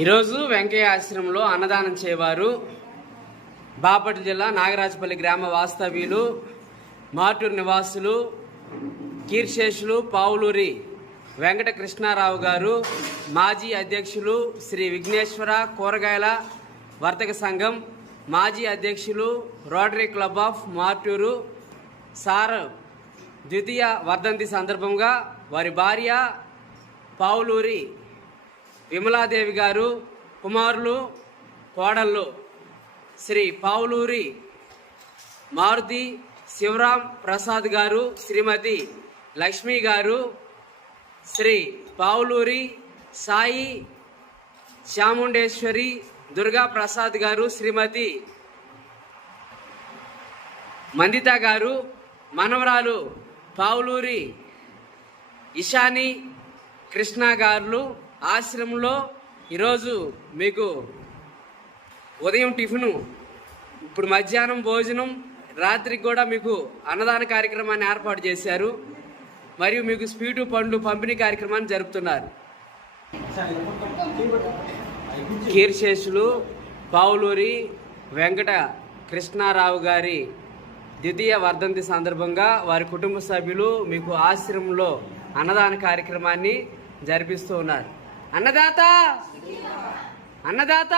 ఈరోజు వెంకయ్య ఆశ్రమంలో అన్నదానం చేయవారు బాపట్ల జిల్లా నాగరాజపల్లి గ్రామ వాస్తవ్యులు, మార్టూరు నివాసులు, కీర్శేషులు పావులూరి వెంకట కృష్ణారావు గారు, మాజీ అధ్యక్షులు శ్రీ విఘ్నేశ్వర కూరగాయల వర్తక సంఘం, మాజీ అధ్యక్షులు rotary club of Martur sir ద్వితీయ వర్ధంతి సందర్భంగా వారి భార్య పావులూరి విమలాదేవి గారు, కుమారులు, కోడళ్ళు శ్రీ పావులూరి మారుతి శివరాం ప్రసాద్ గారు, శ్రీమతి లక్ష్మి గారు, శ్రీ పావులూరి సాయి చాముండేశ్వరి దుర్గా ప్రసాద్ గారు, శ్రీమతి మందిత గారు, మనవరాలు పావులూరి ఇషాని కృష్ణ గారు ఆశ్రమంలో ఈరోజు మీకు ఉదయం టిఫిను, ఇప్పుడు మధ్యాహ్నం భోజనం, రాత్రికి కూడా మీకు అన్నదాన కార్యక్రమాన్ని ఏర్పాటు చేశారు. మరియు మీకు స్వీటు పండ్లు పంపిణీ కార్యక్రమాన్ని జరుపుతున్నారు. కీర్శేషులు పావులూరి వెంకట కృష్ణారావు గారి ద్వితీయ వర్ధంతి సందర్భంగా వారి కుటుంబ సభ్యులు మీకు ఆశ్రమంలో అన్నదాన కార్యక్రమాన్ని జరిపిస్తూ ఉన్నారు. అన్నదాత అన్నదాత